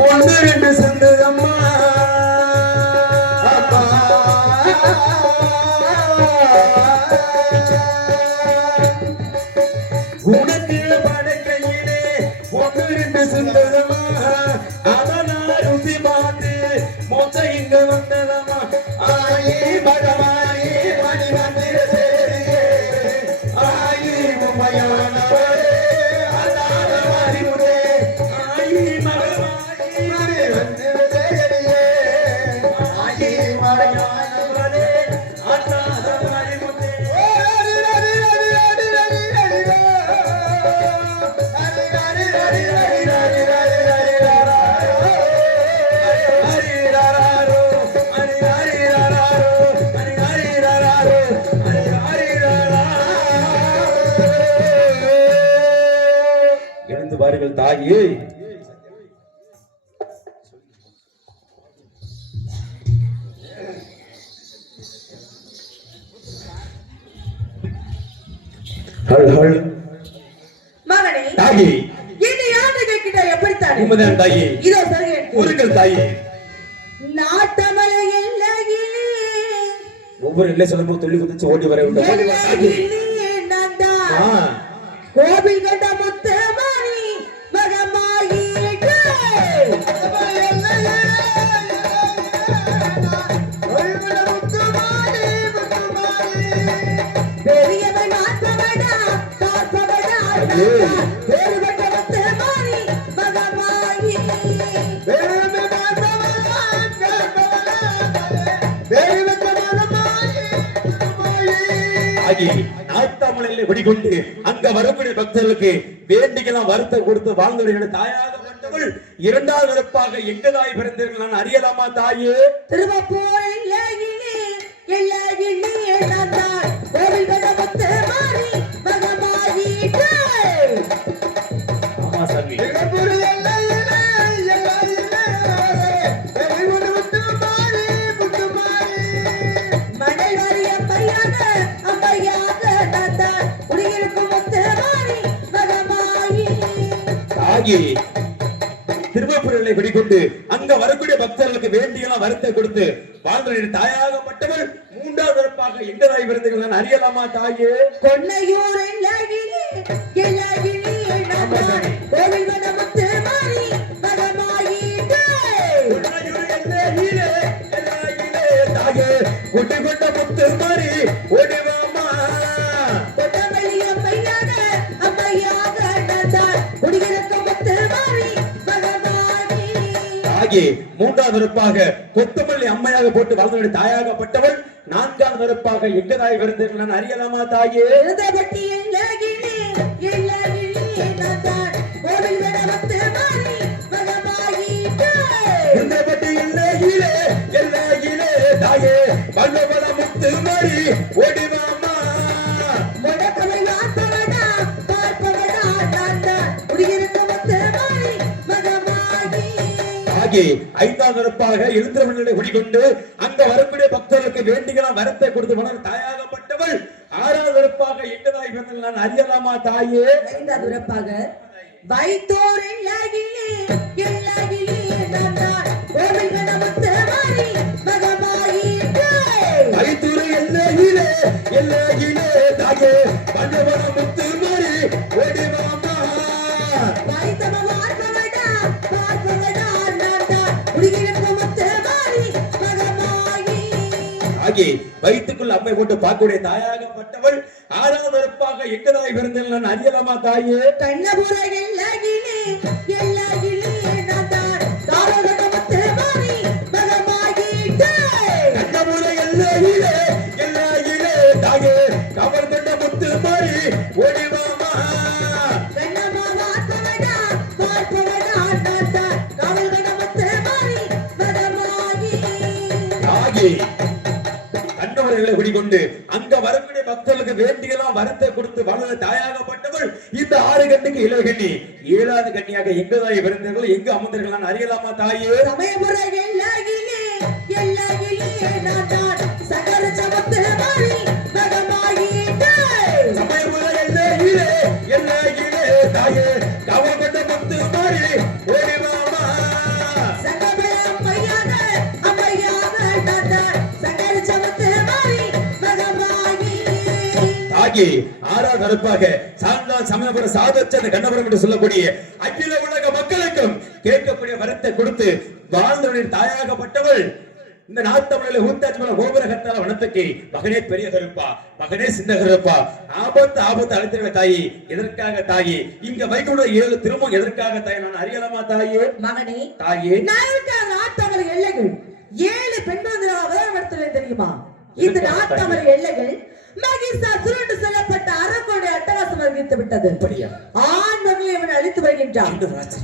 ஒன்று ரெண்டு செந்ததம்மா உனக்கு படைக்கையிலே ஒன்று ரெண்டு செந்ததம்மா அதனா ருசி பார்த்து மொத்த இங்க வந்ததம்மா ஆயே பகவாயே மணி மந்திர சேரியே ஆயே உமையானவரே அதாத அறிவுரே ஆயே மகவாயே மணி மந்திர சேரியே ஆயே மகவானவரே அதாத அறிவுரே எழுந்து வாருங்கள் தாயே. மகனே தாயே இந்த யானை கிட்ட எப்படி தானே உமதான் தாயே இதோ சொல்கிறேன் ஒருங்கள் தாயே. நாட்டமலை எல்லையிலே ஒவ்வொரு இல்லை சொல்லும்போது துள்ளி குதிச்சு ஓடி வர உண்டு. கோவில் கண்ட முத்தமாரி மகமாயிட்டு பெரியவன் மாற்றவடா பார்ப்பவடா பெருவட்ட முத்தமாரி மகமாயி நாட்டாமலையில வெடிகொண்டு அங்க வரக்கூடிய பக்தர்களுக்கு வேண்டிகளாம் வருத்த கொடுத்து வாழ்ந்தவர்கள் தாயாகப்பட்டவள் இரண்டாவது நிரப்பாக எங்க தாய் பிறந்தீர்கள் நான் அறியலாமா தாயே? திருவப்பூர் ஆமா சாமி. திருவப்பூரில் வெடிகொண்டு அங்க வரக்கூடிய பக்தர்களுக்கு வேண்டியெல்லாம் வருத்த கொடுத்து வாழ்ந்தவர்கள் தாயாகப்பட்டவள் மூன்றாவது நிரப்பாக எங்க தாய் பிறந்தீர்கள் நான் அறியலாமா தாயே? கொன்னையூர் கொண்ட முத்து மாறி ஓடிவாமா மூன்றாவது நிரப்பாக கொத்தமல்லி அம்மையாக போட்டு வாழ்ந்தவருடைய தாயாகப்பட்டவள் நான்காவது நிரப்பாக எங்க தாய் பிறந்தீர்கள் நான் அறியலாமா தாயே? தாயே வல்லவள முத்து மாறி ஓடிவாமா ஐந்தாவது நிரப்பாக எழுந்திரவர்களை குடிக்கொண்டு அங்க வரக்கூடிய பக்தர்களுக்கு வேண்டிகளாம் வரத்தை கொடுத்து வளர் தாயாகப்பட்டவள் ஆறாவது நிரப்பாக எங்க தாய் பிறந்தீர்கள் நான் அறியலாமா தாயே? ஐந்தாவது நிரப்பாக வைத்தோர் தாயே வல்லவள முத்து மாறி ஓடிவாமா வயிற்றுக்குள் அம்மை போட்டு பார்க்கக்கூடிய தாயாகப்பட்டவள் ஆறாவது நிரப்பாக எங்க தாய் பிறந்தீர்கள் நான் அறியலாமா தாயே? தாயே கவர் கண்ட முத்து மாறி ஓடிவாமா கண்டவர்களை குடிக்கொண்டு அங்க வரக்கூடிய பக்தர்களுக்கு வேண்டியெல்லாம் வரத்தை கொடுத்து வளர தாயாகப்பட்டவள் இந்த ஆறு கண்ணுக்கு இளவகண்ணி ஏழாவது கண்ணியாக எங்க தாய் பிறந்தீர்கள் எங்க அமர்ந்தீர்கள் நான் அறியலாமா தாயே? தாயே கவர் கண்ட முத்து மாறி ஓடிவாமா தாங்கி ஆறாவது அறுப்பாக சாந்தால் சமயபுர சாதச்சந்த கண்ணபுரம் என்று சொல்லக்கூடிய அகில உலக மக்களுக்கும் கேட்கக்கூடிய வரத்தை கொடுத்து வாழ்ந்தவனின் தாயாகப்பட்டவள் இந்த நாத்தமிழில ஊத்தாச்சி கோபுர கத்தால வனத்துக்கு மகனே பெரிய கருப்பா, மகனே சின்ன கருப்பா, ஆபத்து ஆபத்து அழைத்திருக்க தாயி, எதற்காக தாயி? இங்க வைகுண்ட 7 திரும்பவும் எதற்காக தாய்? நான் அறியலாமா தாயே? மகனே தாயே, நாட்டமர் எல்லைகள் 7 பெண்கள் அவதாரப்படுத்தல தெரியுமா? இந்த நாட்டமர் எல்லைகள் மகிஷாசுரன் சொல்லப்பட்ட அரக்கனுடைய அட்டகாசம் அறிவித்து விட்டது. அப்படியா? ஆண் மகளை இவன் அழித்து வருகின்றான்.